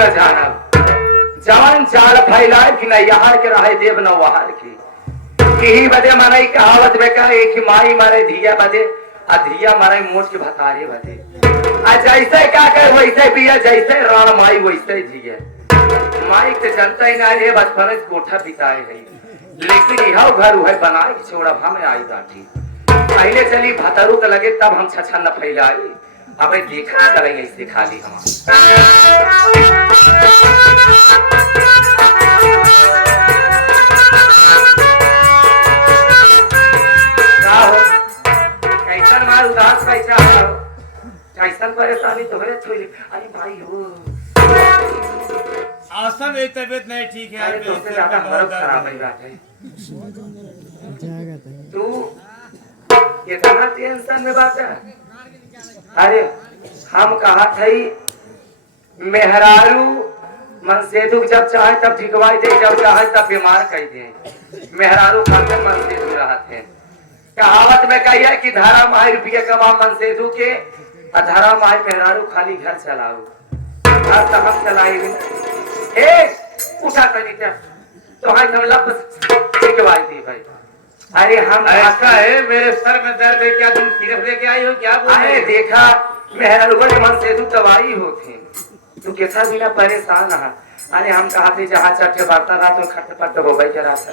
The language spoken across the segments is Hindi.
न जाना जवान चाल फैलाए कि नैयार के रहे देव नौहार की यही बदे मनाई कहावत में का एक ही माई मारे धिया बदे आ धिया मारे मोट के भतारे बदे आ जैसे क्या कहे वैसे पिया जैसे राण माई वैसे जिया माई तो जनता ही ना रे बचपन कोठा बिताए गई लेकिन यह घर है बनाए छोड़ा हमें आई गाठी पहले चली भतरू के लगे तब हम छछा न फैलाई अब देखा करेंगे इससे खाली हम कैसन मार उदास कैसा कैसन परेशानी तुम्हें छोड़ी अरे भाई हो आसन मेरी तबीयत नहीं ठीक है तुमसे ज्यादा हालत खराब है बात है तू कितना टेंशन में बात है अरे हम कहा थी मेहरारू मनसेदु जब चाहे तब ठिकवाई दे जब चाहे तब बीमार कह दे मेहरारू खाते मनसेदु रहा थे कहावत में कही है कि धारा माही रुपये कमा मनसेदु के धारा माही मेहरारू खाली घर चलाओ घर तो हम चलाए उठा करी तो हाँ हम लब ठिकवाई दी भाई अरे हम ऐसा है मेरे सर में दर्द है क्या तुम सिर्फ लेके आई हो क्या अरे देखा मेहरारू मन से तू दवाई होती तू कैसा बिना परेशान है अरे हम कहा थे जहाँ चट्टे बरता रहा तो खटपट हो गई जरा सा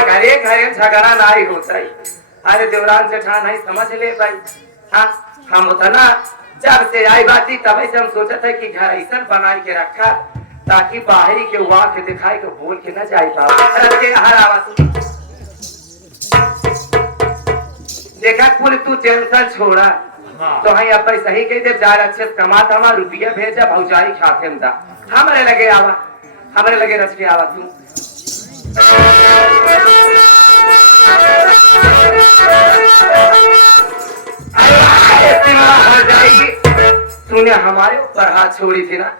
घरे घरे झगड़ा ना ही होता ही अरे देवरान जेठा नहीं समझ ले भाई हाँ हम होता ना जब से आई बाती तब से हम सोचा था कि घर ऐसा बना के रखा ताकि बाहरी के वहाँ के दिखाई के बोल के न जाए पाओ देखा कुल तू टेंशन छोड़ा तो हम अब सही कह दे चार अच्छे कमाता हमारा रुपया भेजा भौजाई खाते में हमारे लगे आवा हमारे लगे रच के आवा तू तूने हमारे ऊपर हाथ छोड़ी थी ना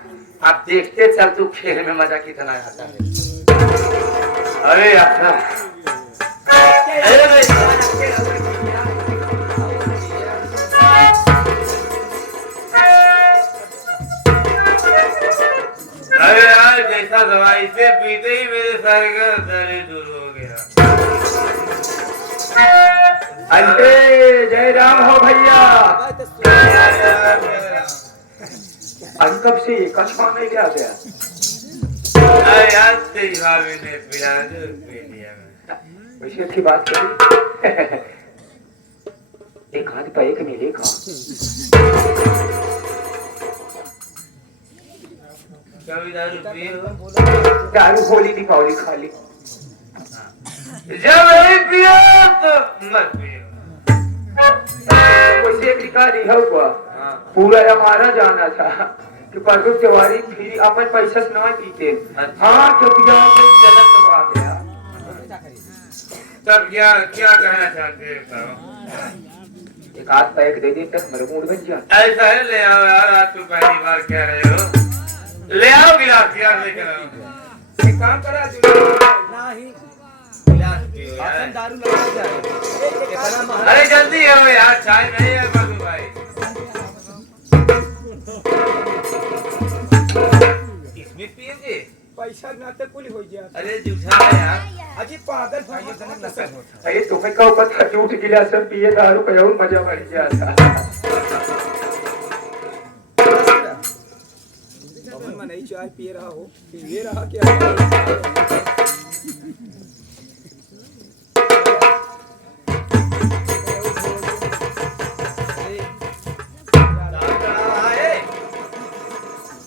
आप देखते चल तू खेल में मजा कितना आता है अरे अच्छा अरे यार जैसा दवाई से पीते ही मेरे सर का दर्द दूर हो गया अरे जय राम हो भैया कब से कछुआ नहीं गया यार तेरी भाभी ने पिला दो पी लिया वैसे अच्छी बात करी एक हाथ पे एक मिलेगा कभी दारू पियो दारू होली दीपावली खाली जब नहीं पियो तो मत पियो वैसे भिखारी होगा पूरा हमारा जाना था कि परसों त्योहारी फिर अपन पैसा से नहीं पीते हाँ क्योंकि जन्म तो आ गया तब क्या क्या कहना चाहते हैं एक हाथ पैक दे देते मेरे मूड बन जाए ऐसा है ले आओ यार आज तो पहली बार कह रहे हो ले आओ गिलास यार लेकर आओ एक काम करा नहीं गिलास पियो यार दारू लगा जाए अरे जल्दी आओ यार चाय नहीं है बाबू भाई इसमें पिएंगे पैसा ना तो कुल हो गया अरे जूठा है यार अजी पागल भाई जन्म नशा अरे तुम्हें का ऊपर खजूट गिलास में पिए दारू का और मजा बढ़ जाता अब मैं नहीं चाय पी रहा हो ये रहा क्या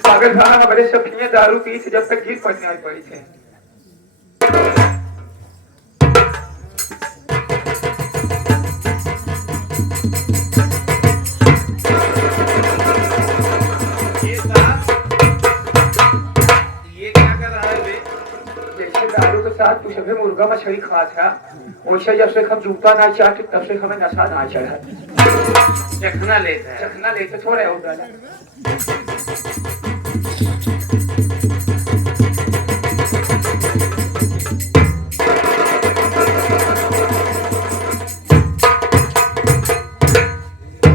पागल भाना हमारे सफिया दारू पी से जब तक गिर पड़ने आई पड़ी थे ये क्या कर रहा है बे जैसे दारू के साथ तू सभी मुर्गा मछली खा था वैसे जब से हम जूता ना चाहते तब से हमें नशा ना चढ़ा चखना लेता है चखना लेते थोड़े होगा ना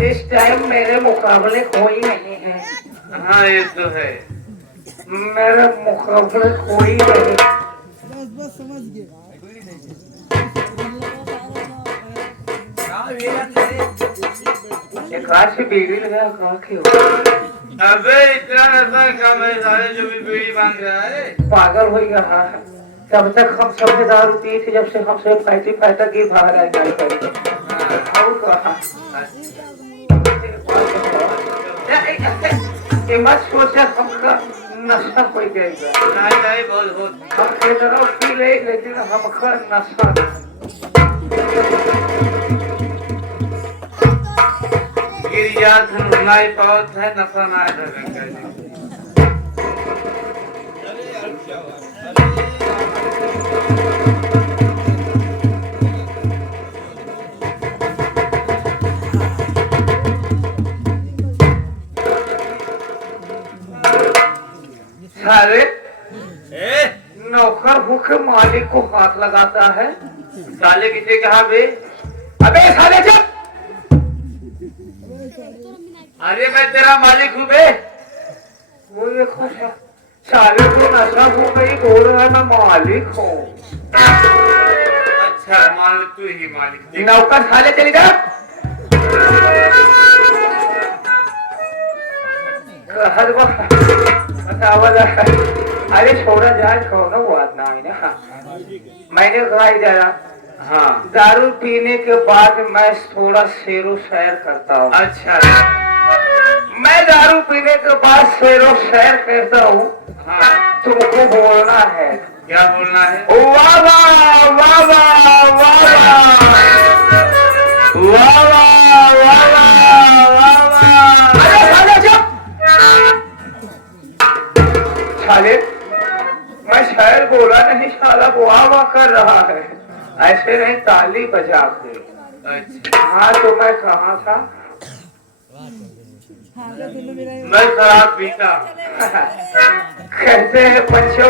इस टाइम मेरे मुकाबले कोई नहीं है हाँ ये तो है मेरा मुकाबले कोई नहीं। बस समझ गए। ये कहाँ से बीड़ी लगाया, कहाँ के हो? अबे इतना नशा कम है, सारे जो भी बीड़ी मांग रहा है। पागल हो गया। हाँ, तब तक हम सबसे दारू पी थी, जब से हमसे फाइटर की बाहर आई गाड़ी पर। और कहाँ? ये मत सोचा हमका नशा कोई देगा। नहीं नहीं, बहुत बहुत हम कितना पी ले, लेकिन हमका नशा गिरिया धुनाई पावत है, नफा ना है। सारे ए, नौकर भूखे मालिक को हाथ लगाता है। साले किसे कहा बे? अबे साले चुप! अरे मैं तेरा मालिक हूँ बे। वो देखो साले को नशा हो गई, बोल रहा है मैं मालिक हूँ। अच्छा मान लो तू ही मालिक। नौकर साले चली जा। अरे छोड़ा जाए, छोड़ो बात ना है ना। मैंने कहा जरा, हाँ दारू पीने के बाद मैं थोड़ा शेरो सैर करता हूँ। अच्छा मैं दारू पीने के बाद शेरो सैर करता हूँ। हाँ, तुमको बोलना है। क्या बोलना है? वाह वाह वाह वाह वाह वाह वाह वाह वाह वाह। अरे साले चुप! साले मैं शायर बोला नहीं, साला वाह वाह कर रहा है। ऐसे नहीं, ताली बजा के। अच्छा, हाँ तो मैं कहाँ था? मैं शराब पीता हूँ। कहते हैं पंचो,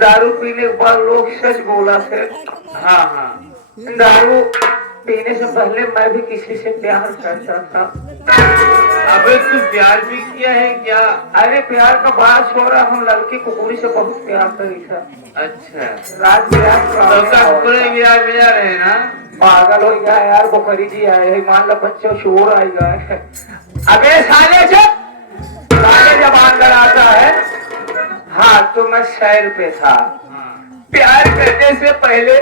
दारू पीने के बाद लोग सच बोला थे। हाँ हाँ, दारू पीने से पहले मैं भी किसी से प्यार करता था। अबे तू प्यार भी किया है क्या? अरे प्यार का बात छोड़ा, हम लड़की कुकुरी से बहुत प्यार करी था। अच्छा, रात बिरात सबका पूरे बिहार में जा रहे हैं ना? पागल हो गया यार, बुखरी जी आए हैं, मान लो बच्चों शोर आएगा। अबे साले चुप! साले जबान लड़ाता है। हाँ तो मैं सैर पे था। हाँ, प्यार करने से पहले,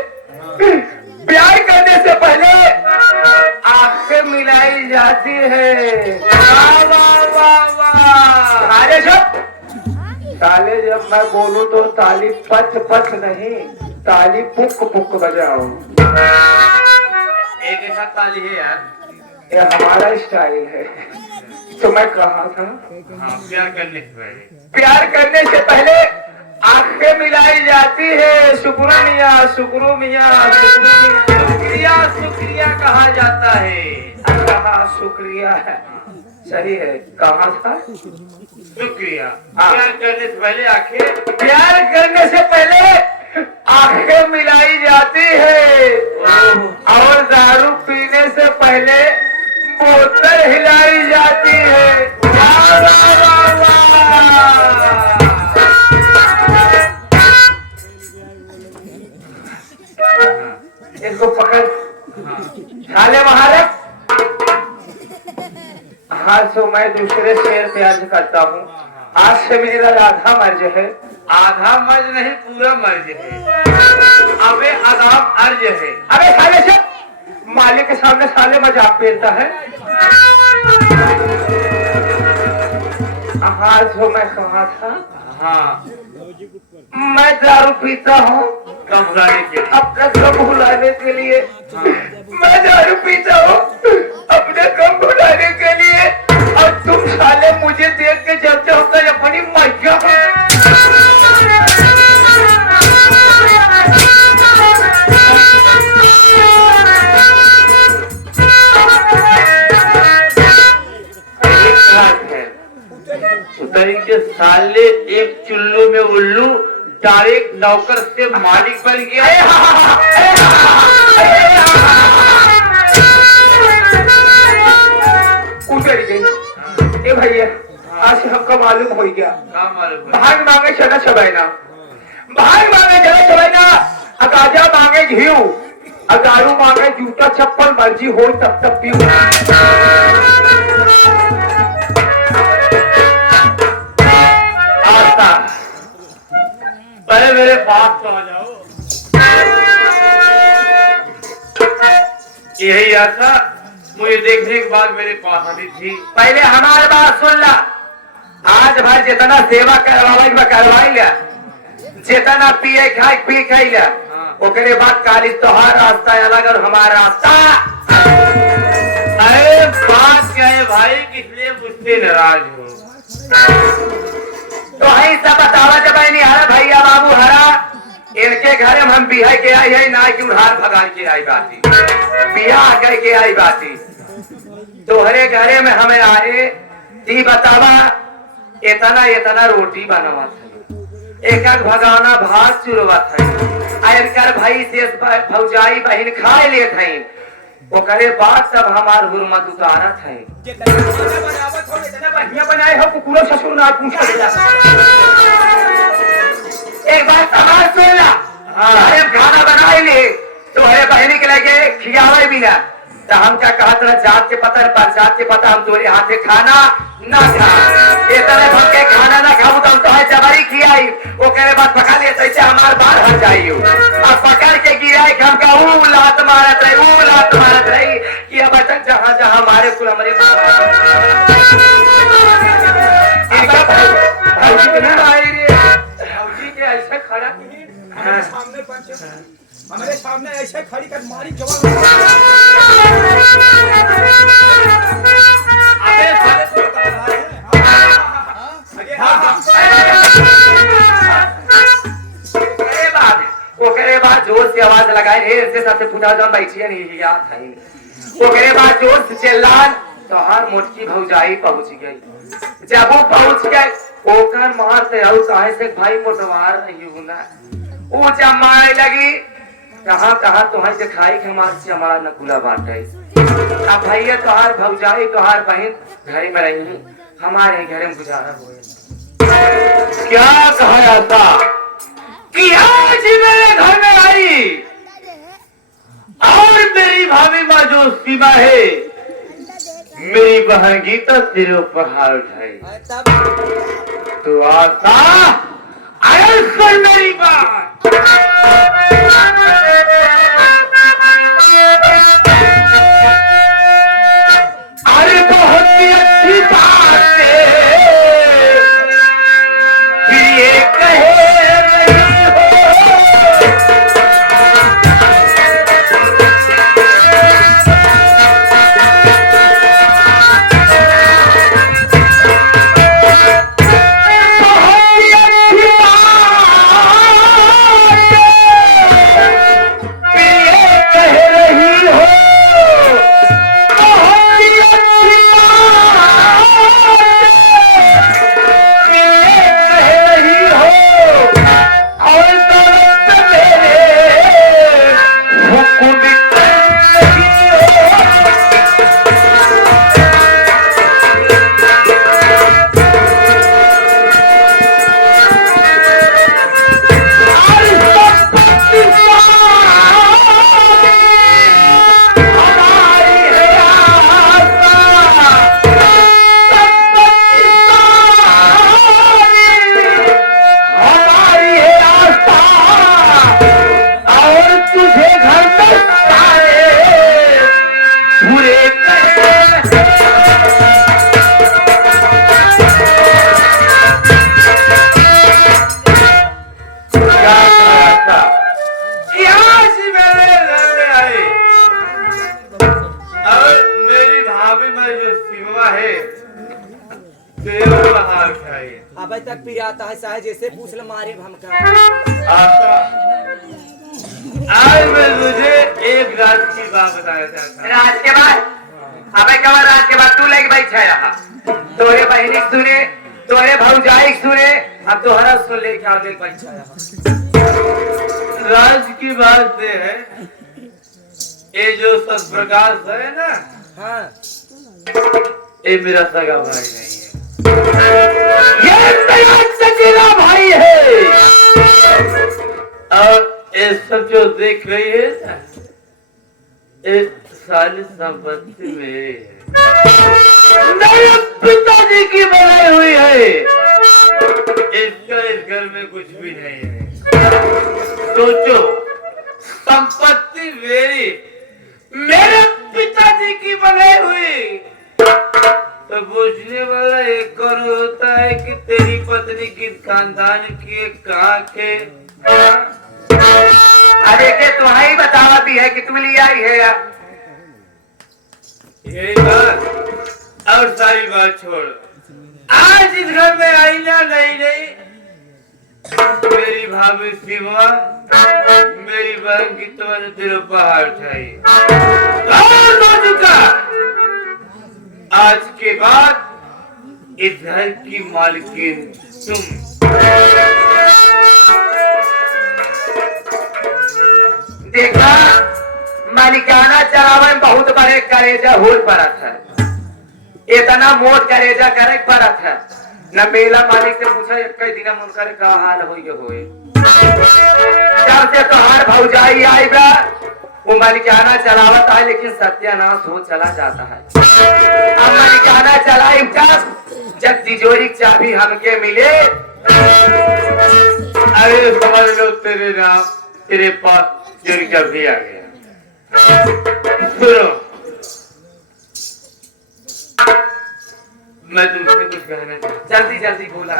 प्यार करने से पहले आंखें मिलाई जाती है। वाह वाह वाह वाह। साले चुप! ताले जब मैं बोलूं तो ताली पच पच नहीं, ताली पुक पुक बजाओ। एक ऐसा ताली है यार। ये हमारा स्टाइल है। तो मैं कहा था, हाँ, प्यार करने से पहले। प्यार करने से पहले आंखें मिलाई जाती है। शुक्र मियाँ, शुक्र मियाँ, शुक्र मियाँ। शुक्रिया शुक्रिया कहा जाता है। कहा शुक्रिया है, सही है। कहाँ था? शुक्रिया। हाँ। प्यार करने से पहले आंखें। प्यार करने से पहले आंखें मिलाई जाती है, और दारू पीने से पहले बोतल हिलाई जाती है। वाह वाह वाह वाह। इसको पकड़, साले महारत। हाँ तो मैं दूसरे शेर पे अर्ज करता हूँ। आज से मेरा आधा मर्ज है। आधा मर्ज नहीं, पूरा मर्ज है। अबे आदाब अर्ज है। अरे साले से मालिक के सामने साले मजाक पेलता है। हाँ तो मैं कहा था, हाँ, मैं दारू पीता हूँ कम भुलाने के लिए। अपने कम भुलाने के लिए। मैं दारू पीता हूँ अपने कम भुलाने के लिए, और तुम साले मुझे देख के जलते होता है अपनी मैया को। तरीके साले एक चुल्लू में उल्लू, डायरेक्ट नौकर से मालिक बन गया। उतर गई। ए भैया आज हमको मालूम हो गया का मालूम है भाग मांगे चना चबाइना भाग मांगे चना चबाइना अगाजा मांगे घी अगारू मांगे जूता चप्पल मर्जी हो तब तक पीऊ आता पहले मेरे पास तो आ जाओ यही आशा मुझे देखने के बाद मेरे पास आती थी पहले हमारे बात सुन ला आज भाई जितना सेवा करवाई ला जितना पिए खाए पी खाई ला ओकरे बाद काली तोहार रास्ता अलग और हमारा रास्ता अरे बात क्या है भाई किसलिए मुझसे नाराज हो तो ही सब बतावा जब नहीं हरा भैया बाबू हरा इनके घर में हम बिहा के आई है ना कि उधार भगा के आई बाती बिहा करके आई बाती तोहरे घरे में हमें आए ती बतावा इतना इतना रोटी बनवा था एक एक भगाना भात चुरवा था आयरकर भाई से भौजाई बहन खाए ले थे ओकरे बाद तब हमार हुरमत उतारा थे बनावत हो इतना बढ़िया बनाए हो कुकुरो ससुर ना पूछा एक बात समाज सुन ला अरे खाना बनाए ले तो अरे बहनी के लगे खियावे भी ना तो हम क्या कहा था जात के पता पर जात के पता हम तुम्हारे हाथ से खाना ना खा ये तरह भर के खाना ना खाऊ तो हम तो जबरी खियाई वो कह बाद पका ले ऐसे हमार बार हट जाइयो अब पकड़ के गिराए कि हमका ऊ लात मारत रही कि अब अटक जहां जहां हमारे कुल हमारे इनका भाई कितना आई रे भौजी के ऐसे खड़ा की हमारे सामने पंच हमारे सामने ऐसे खड़ी कर मारी जवान अबे साले तो बता रहा है आगे ओकरे बाद जोर से आवाज लगाए रे ऐसे सबसे पूछा जौन बैठिए नहीं याद है ओकरे बाद जोर से चिल्लान तो हर मोटकी भौजाई पहुंच गई जब वो पहुंच गए ओकर मारते और कहे से भाई मोटवार नहीं होना वो जब मारे लगी कहाँ कहाँ तुम्हारे दिखाई के मार से हमारा नकुला बांटे अब भैया तोहार भौजाई तोहार बहन घर में रही हमारे घर में गुजारा हुए क्या कहा था कि आज मेरे घर में आई और मेरी भाभी माँ जो सीमा है मेरी बहन गीता तेरे ऊपर हाथ उठाई तो आशा अरे सुन मेरी बात अरे बहुत ही अच्छी बात है फिर ये कहे अबे तक पिराता है साहे जैसे पूछ ले मारे भमका आज मैं मुझे एक रात की बात बताना चाहता हूँ रात के बाद अबे कब रात के बाद तू लेके बैठा रहा तोरे बहनी सुने तोरे भौजाई सुने अब तोहरा सुन ले क्या देख बैठा रहा राज की बात ये है ये जो सत्प्रकाश है ना हाँ ये मेरा सगा भाई नहीं है ये मेरा चचेरा भाई है और ये सब जो देख रही है ना, ये सारी संपत्ति मेरी है, मेरे पिताजी की बनाई हुई है। इसका इस घर में कुछ भी नहीं है। सोचो, संपत्ति मेरी, मेरे पिताजी की बनाई हुई, तो पूछने वाला एक और होता है कि तेरी पत्नी किस खानदान की है, कहाँ के? अरे के तुम्हारी बतावा भी है कि तुम लिया ही है यार। यही बात और सारी बात छोड़। आज इस घर में आईना नहीं, मेरी भाभी सीमा, मेरी बहन की तो मैंने तेरे पहाड़ उठाई और हो चुका। आज के बाद इस घर की मालकिन तुम। देखा, मालिकाना चरावे में बहुत बड़े करेजा होल पड़त है। इतना मोट करेजा करे पड़त है। न मेला मालिक से पूछा एक दिन मुनकर का हाल होए। जब से तोहार भौजाई आई बा, वो मालिकाना चलावत है, लेकिन सत्यानाश हो चला जाता है। अब मालिकाना चलाई जब तिजोरी की चाबी हमके मिले। अरे समझ लो तेरे नाम, तेरे पास चोरी का भी आ गया। सुनो, मैं तुमसे कुछ कहना चाहता हूँ। जल्दी जल्दी बोला।